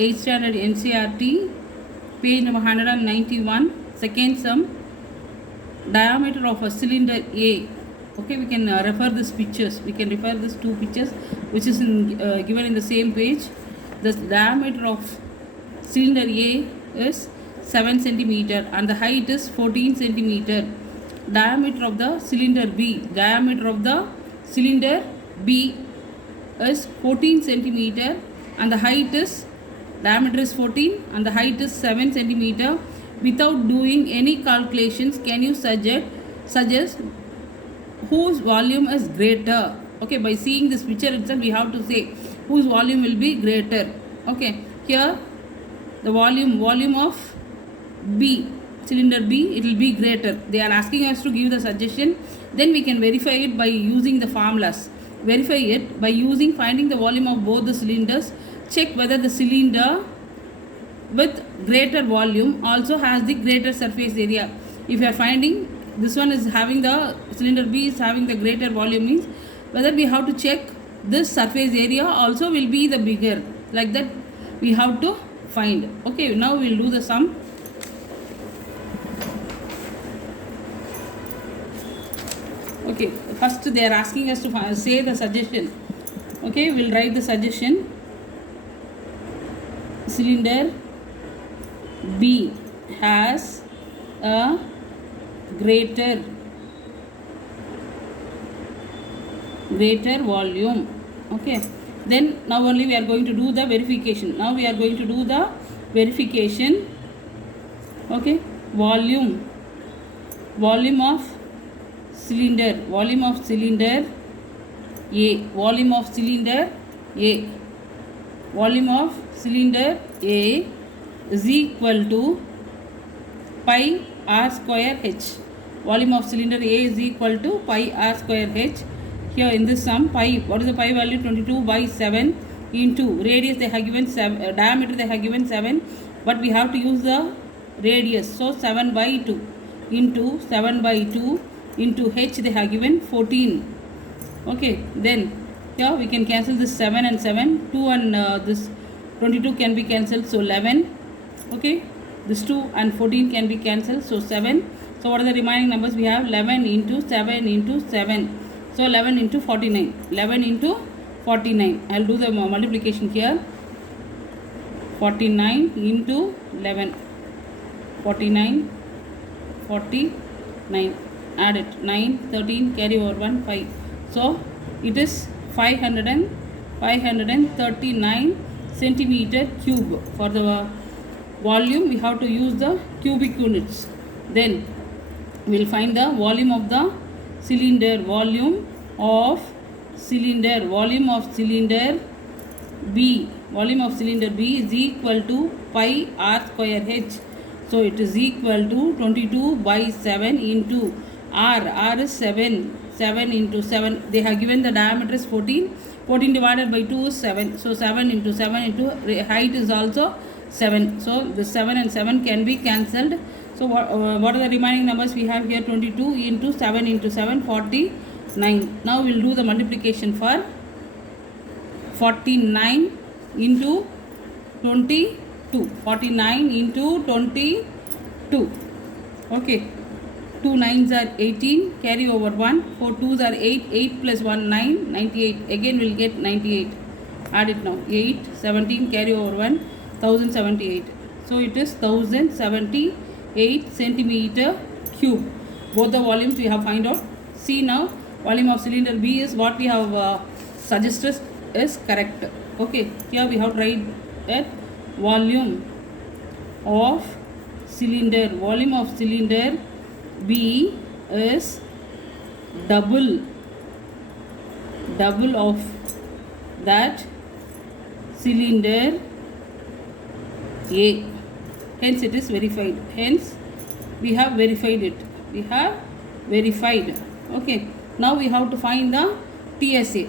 8th standard NCERT, page number 191, second sum, diameter of a cylinder A. Okay, we can refer these pictures. We can refer these two pictures, which is given in the same page. The diameter of cylinder A is 7 centimeter and the height is 14 centimeter. Diameter of the cylinder B is 14 centimeter and the height is, diameter is 14 and the height is 7 centimeter. Without doing any calculations, can you suggest whose volume is greater? Okay, by seeing this picture itself, we have to say whose volume will be greater. Okay, here the volume of B, cylinder B, it will be greater. They are asking us to give the suggestion. Then we can verify it by using the formulas. Verify it by finding the volume of both the cylinders. Check whether the cylinder with greater volume also has the greater surface area. If you are finding this one is having the cylinder B is having the greater volume, means whether we have to check this surface area also will be the bigger. Like that we have to find. Okay, now we will do the sum. Okay, first they are asking us to say the suggestion. Okay, we will write the suggestion. Cylinder B has a greater volume. Okay, then now only we are going to do the verification. Okay, volume of cylinder A is equal to pi r square h. Volume of cylinder A is equal to pi r square h. Here in this sum, pi, what is the pi value? 22 by 7 into radius they have given 7, diameter they have given 7, but we have to use the radius. So 7 by 2 into 7 by 2 into h they have given 14. Okay, then here we can cancel this 7 and 7, 2 and this 22 can be cancelled, so 11. Okay, this 2 and 14 can be cancelled, so 7. So what are the remaining numbers? We have 11 into 7 into 7, so 11 into 49. 11 into 49. I will do the multiplication here. 49 into 11. 49. Add it. 9, 13, carry over 1, 5. So it is 539 centimeter cube. For the volume we have to use the cubic units. Then we will find the volume of the cylinder. Volume of cylinder B is equal to pi r square h. So it is equal to 22 by 7 into r is 7 into 7. They have given the diameter is 14 divided by 2 is 7. So 7 into 7 into height is also 7. So the 7 and 7 can be cancelled. So what are the remaining numbers we have here? 22 into 7 into 7, 49. Now we will do the multiplication for 49 into 22. 49 into 22. Okay. 2 9s are 18, carry over 1, 4 2s are 8, 8 plus 1 9, 98. Again we will get 98. Add it now. 8, 17, carry over 1, 1078. So it is 1078 centimeter cube. Both the volumes we have find out. See now, volume of cylinder B is what we have suggested is correct. Okay, here we have tried at volume of cylinder B is double of that cylinder A. Hence it is verified. Hence we have verified it. Okay. Now we have to find the TSA.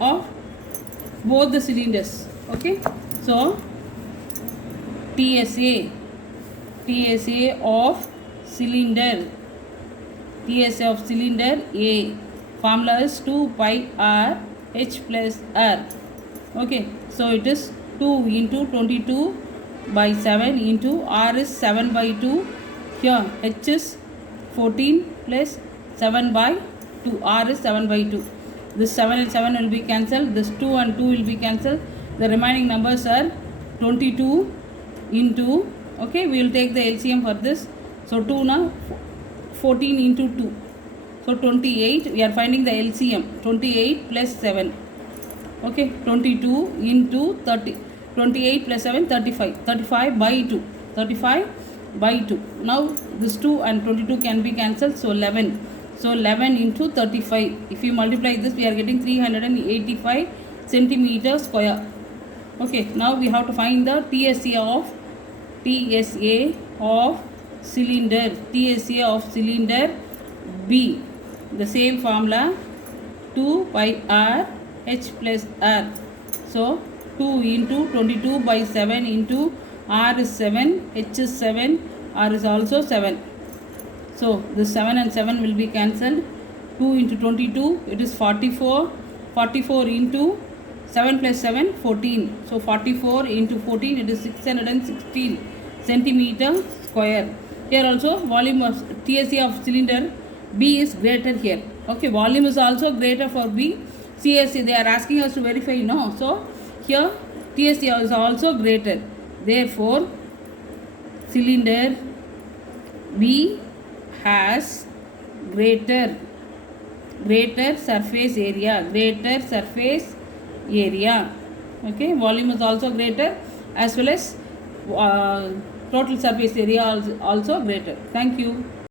Of both the cylinders. Okay. So TSA of cylinder A. Formula is 2 pi r h plus r. Okay, so it is 2 into 22 by 7 into R is 7 by 2. Here H is 14 plus 7 by 2. R is 7 by 2. This 7 and 7 will be cancelled. This 2 and 2 will be cancelled. The remaining numbers are 22 into, okay, we will take the LCM for this. So 2 now 14 into 2. So 28, we are finding the LCM. 28 plus 7. Okay, 22 into 30. 28 plus 7, 35. 35 by 2. 35 by 2. Now this 2 and 22 can be cancelled. So 11. So 11 into 35. If you multiply this, we are getting 385 centimeter square. Okay, now we have to find the TSA of cylinder. TSA of cylinder B. The same formula, 2 pi R H plus R. So 2 into 22 by 7 into R is 7, H is 7, R is also 7. So this 7 and 7 will be cancelled. 2 into 22, it is 44. 44 into 7 plus 7, 14. So 44 into 14, it is 616 centimeter square. Here also volume of TSA of cylinder B is greater here. Okay, volume is also greater for B. CSA, they are asking us to verify, no. So here TSA is also greater. Therefore, cylinder B has greater surface area. Okay, volume is also greater, as well as total surface area also greater. Thank you.